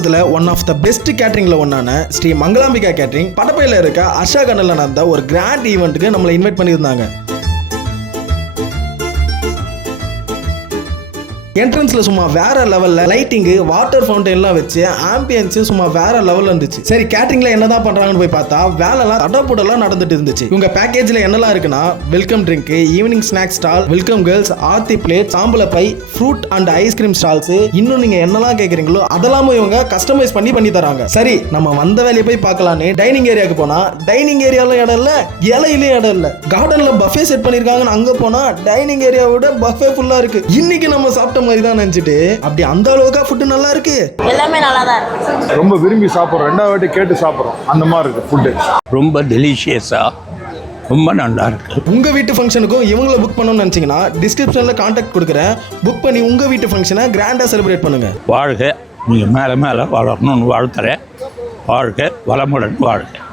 காஞ்சிபுரத்தில் one of the best கேட்டரிங்ல ஒன்னான ஸ்ரீ மங்களாம்பிகா கேட்டரிங் படப்பையில் இருக்க அஷா கண்ணல்ல நடந்த ஒரு கிராண்ட் ஈவெண்ட்டுக்கு நம்மளை இன்வைட் பண்ணியிருந்தாங்க. என்ட்ரன்ஸ்ல சும்மா வேற லெவல்ல லைட்டிங், வாட்டர் ஃபவுண்டைன்லாம் வச்சு ஆம்பியன்ஸ் சும்மா வேற லெவல்ல இருந்துச்சு. சரி, கேட்டரிங்ல என்னதான் பண்றாங்கன்னு போய் பார்த்தா வேலைலாம் தடப்புடலாம் நடந்துட்டு இருந்துச்சு. இவங்க பேக்கேஜ்ல என்னெல்லாம் இருக்குன்னா welcome drink, evening snacks stall, welcome girls, aarti plate, சாம்பல பை, ஃப்ரூட் அண்ட் ஐஸ்கிரீம் ஸ்டால்ஸ், இன்னும் நீங்க என்னெல்லாம் கேக்குறீங்களோ அதெல்லாம் இவங்க கஸ்டமைஸ் பண்ணி தராங்க. சரி, நம்ம வந்த வேலையை போய் பார்க்கலான்னு டைனிங் ஏரியாவுக்கு போனா டைனிங் ஏரியால இடம் இல்ல, இலையிலே இடம் இல்ல. கார்டன்ல பஃபே செட் பண்ணிருக்காங்கன்னு அங்க போனா டைனிங் ஏரியாவோட பஃபே ஃபுல்லா இருக்கு. இன்னைக்கு நம்ம சாப்பிட்ட மாதிரி தான் நினைச்சிட்டு அப்படி அந்த அளவுக்கு ஃபுட் நல்லா இருக்கு. எல்லாமே நல்லா தான் இருக்கு. ரொம்ப விரும்பி சாப்பிடுறோம், ரெண்டாவது வாட்டி கேட்டு சாப்பிடுறோம். அந்த மாதிரி இருக்கு ஃபுட். ரொம்ப டெலிஷியஸா, ரொம்ப நல்லா இருக்கு. உங்க வீட்டு ஃபங்க்ஷனுக்கும் இவங்கள புக் பண்ணணும்னு நினைச்சீங்கன்னா டிஸ்கிரிப்ஷன்ல கான்டாக்ட் கொடுக்குறேன். புக் பண்ணி உங்க வீட்டு ஃபங்க்ஷனை கிராண்டா செலிப்ரேட் பண்ணுங்க. வாழ்க, நீங்க மேல மேல வளரணும்னு வாழ்த்துறேன். வாழ்க, வளமுடன் வாழ்க.